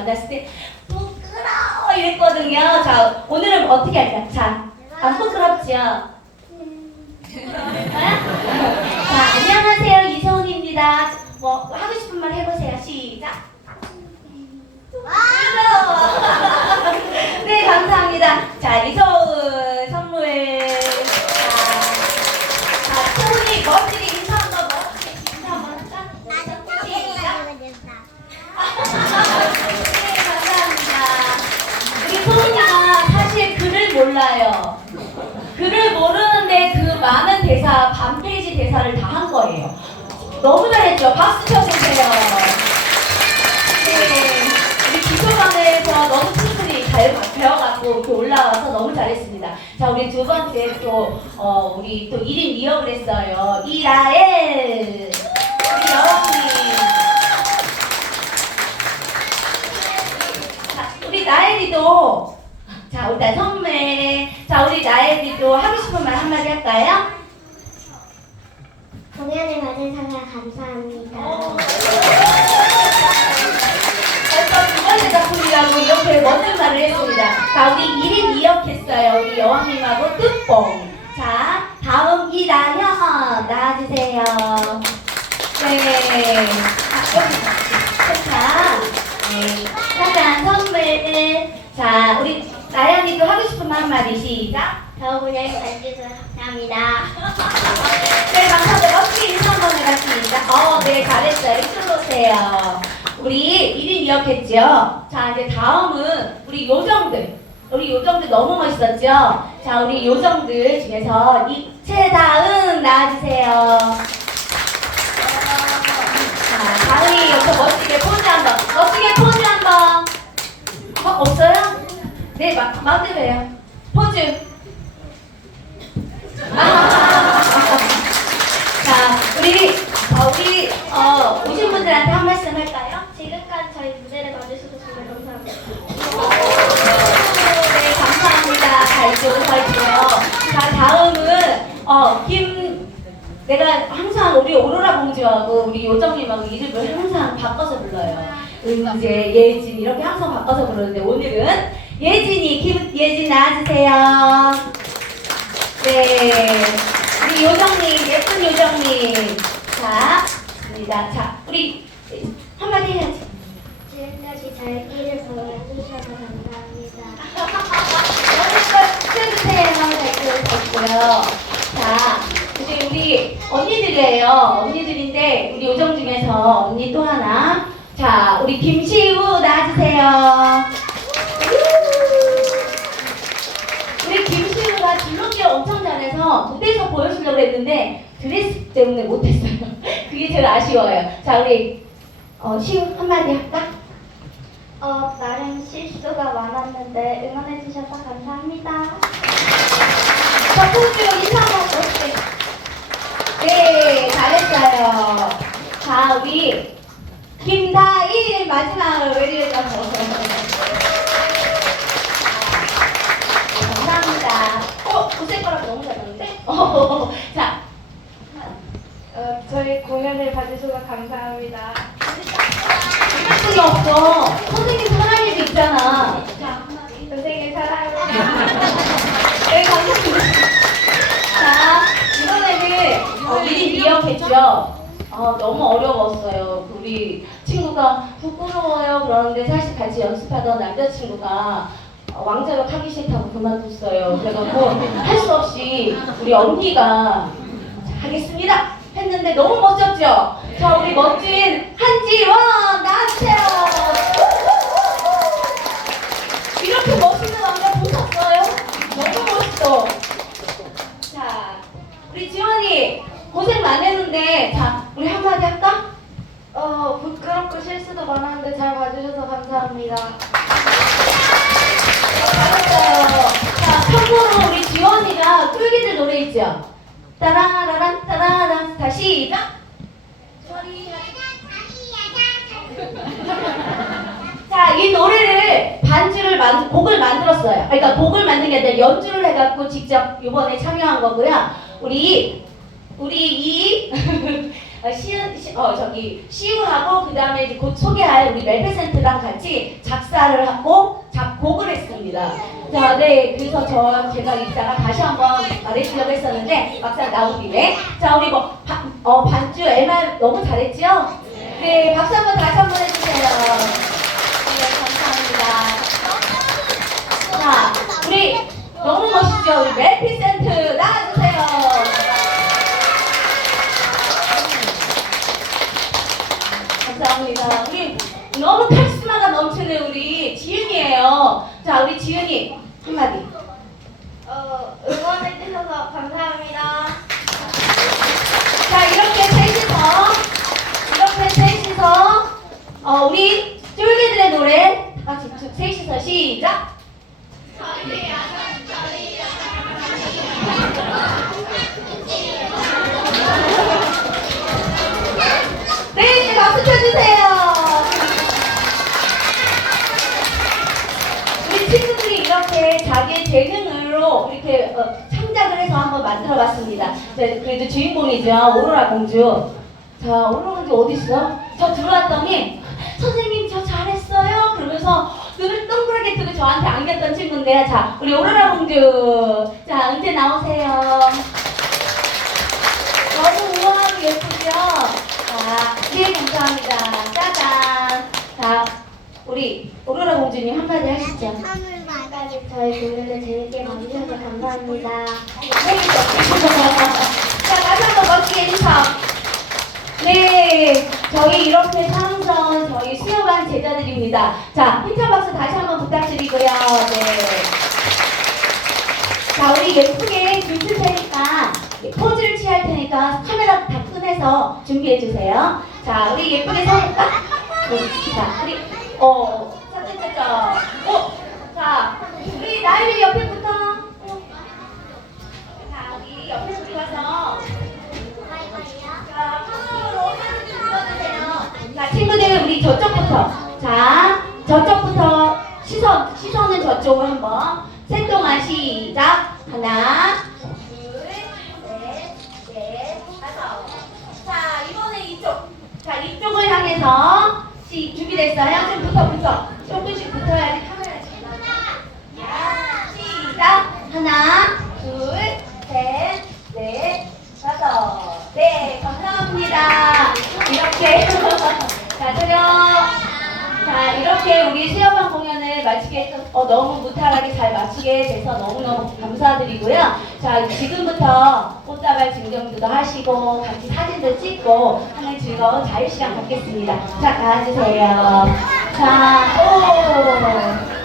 만났을 때 부끄러워 이랬거든요. 자, 오늘은 어떻게 할까? 자, 안 부끄럽죠? 자, 안녕하세요. 이서훈입니다. 뭐 하고 싶은 말 해보세요. 시작. 부끄러워. 네, 감사합니다. 자, 이서훈 대사를 다 한 거예요. 너무 잘했죠? 박수 쳐주세요. 네, 우리 기초반에서 너무 충분히 잘 배워갖고 올라와서 너무 잘했습니다. 자, 우리 두 번째 또, 어, 우리 또 1인 2역을 했어요. 이라엘. 우리 여왕님. 자, 우리 나엘이도 자 일단 선물 자 우리 나엘이도 하고 싶은 말 한마디 할까요? 공연을 받은 상을 감사합니다. 벌써 두 번째 작품이라고 이렇게 멋진 말을 했습니다. 자 우리 1인 2역 했어요. 우리 여왕님하고 뚜뽕 자 다음 이다현 나와주세요. 네. 자 네. 짜잔 선물 자 우리 나연이도 하고 싶은 말 한마디 시작 저 공연을 봐주셔서 감사합니다. 네, 감사합니다. 멋지게 인사 한번 해라, 시작. 어, 네, 잘했어요. 이쪽으로 오세요. 우리 1인 2역 했죠? 자, 이제 다음은 우리 요정들. 우리 요정들 너무 멋있었죠? 자, 우리 요정들 중에서 이채다은 나와주세요. 자, 다은이 여기서 멋지게 포즈 한 번. 멋지게 포즈 한 번. 어, 없어요? 네, 마, 마음대로 해요. 포즈. 자, 우리, 어, 우리, 어, 오신 분들한테 한 말씀 할까요? 지금까지 저희 무대를 봐주셔서 정말 감사합니다. 네, 감사합니다. 자, 이쪽으로 서 있고요. 자, 다음은, 어, 김, 내가 항상 우리 오로라 공주하고 우리 요정님하고 이름을 항상 바꿔서 불러요. 은재, 예진, 이렇게 항상 바꿔서 부르는데 오늘은 예진이, 김 예진 나와주세요. 네. 우리 요정님, 예쁜 요정님. 자, 입니다. 자, 우리 한마디 해야지. 지금까지 저희 끼를 보여주셔서 감사합니다. 해주세요. 댓글 있고요. 자, 이제 우리 언니들이에요. 언니들인데 우리 요정 중에서 언니 또 하나. 자, 우리 김시우 나와주세요. 우리 김시우가 줄넘기 엄청 잘해서 무대에서 보여주려고 했는데 드레스 때문에 못했어요. 그게 제일 아쉬워요. 자, 우리 어, 시우 한마디 할까? 어, 나름 실수가 많았는데 응원해주셔서 감사합니다. 자, 포즈 인사 한번 해주세요. 네, 잘했어요. 자, 우리 김다일 마지막으로 외리에서 감사합니다. 어, 고생 거랑 너무 잘했는데? 어, 자, 어, 저희 공연을 봐주셔서 감사합니다. 할수이 없어. 선생님 사랑할 일도 있잖아. 자, 선생님 사랑합니다. 네, 감사합니다. 자, 이번에는 어, 1인 2역 했죠? 어, 너무 어려웠어요. 우리 친구가 부끄러워요 그러는데 사실 같이 연습하던 남자친구가 어, 왕자력 하기 싫다고 그만뒀어요. 그래갖고 할 수 없이 우리 언니가 자, 하겠습니다. 했는데 너무 멋졌죠? 자, 우리 멋진 한지원 나와주세요. 이렇게 멋있는 남자 보셨어요? 너무 멋있어. 자, 우리 지원이 고생 많이 했는데, 자, 우리 한마디 할까? 어, 부끄럽고 실수도 많았는데 잘 봐주셔서 감사합니다. 잘했어요. 자, 참고로 우리 지원이가 쫄기들 노래 있죠? 따라라란, 따라란, 다시 시작! 자, 이 노래를 반주를 만 곡을 만들었어요. 그러니까 곡을 만든 게 아니라 연주를 해갖고 직접 이번에 참여한 거고요. 우리 우리 이 어, 시은, 시, 어, 저기, 시우하고, 그 다음에 곧 소개할 우리 멜페센트랑 같이 작사를 하고 작 곡을 했습니다. 자, 네. 그래서 저, 제가 이따가 다시 한번 말해주려고 했었는데, 막상 김에. 자, 우리 뭐, 바, 어, 반주 MR 너무 잘했죠? 네. 박수 한번 다시 한번 해주세요. 네, 감사합니다. 자, 우리 너무 멋있죠? 우리 멜피센트 나와주세요. 감사합니다. 우리 너무 카리스마가 넘치는 우리 지윤이에요. 자, 우리 지윤이 한마디. 어, 응원해주셔서 감사합니다. 자, 이렇게 셋이서, 이렇게 셋이서, 어, 우리 쫄개들의 노래 다 같이 두- 셋이서 시작. 네, 박수 쳐주세요. 우리 친구들이 이렇게 자기의 재능으로 이렇게 어, 창작을 해서 한번 만들어 봤습니다. 자, 그래도 주인공이죠. 오로라 공주. 자, 오로라 공주 어디 있어? 저 들어왔더니 선생님 저 잘했어요. 그러면서 저한테 안겼던 친구인데요. 자, 우리 오로라 공주. 자, 은재 나오세요. 너무 우아하고 예쁘죠? 자, 네, 감사합니다. 짜잔. 자, 우리 오로라 공주님 한마디 하시죠. 끝까지 저희 공연을 재밌게 봐주셔서 감사합니다. 자, 다시 한번 멋지게 인사. 네, 저희 이렇게 상선 저희 수요반 제자들입니다. 자, 힘찬 박수 다시 한번 부탁드리고요. 네. 자, 우리 예쁘게 줄쓸 테니까 예, 포즈를 취할 테니까 카메라 다 끄내서 준비해 주세요. 자, 우리 예쁘게 서볼까? 네, 자, 우리 어, 짜짜짜짜. 어, 한번. 셋 동안 시작. 하나, 둘, 셋, 넷, 다섯. 자, 이번에 이쪽. 자, 이쪽을 향해서 시, 준비됐어요? 좀 붙어, 붙어. 조금씩 붙어야지 잘 나와. 시작. 하나, 둘, 셋, 넷, 다섯. 네, 감사합니다. 이렇게. 자, 저요. 자, 이렇게 우리 마치게 어, 너무 무탈하게 잘 마치게 돼서 너무너무 감사드리고요. 자, 지금부터 꽃다발 증정도 하시고 같이 사진도 찍고 하는 즐거운 자유시간 갖겠습니다. 자, 나와주세요. 자, 오.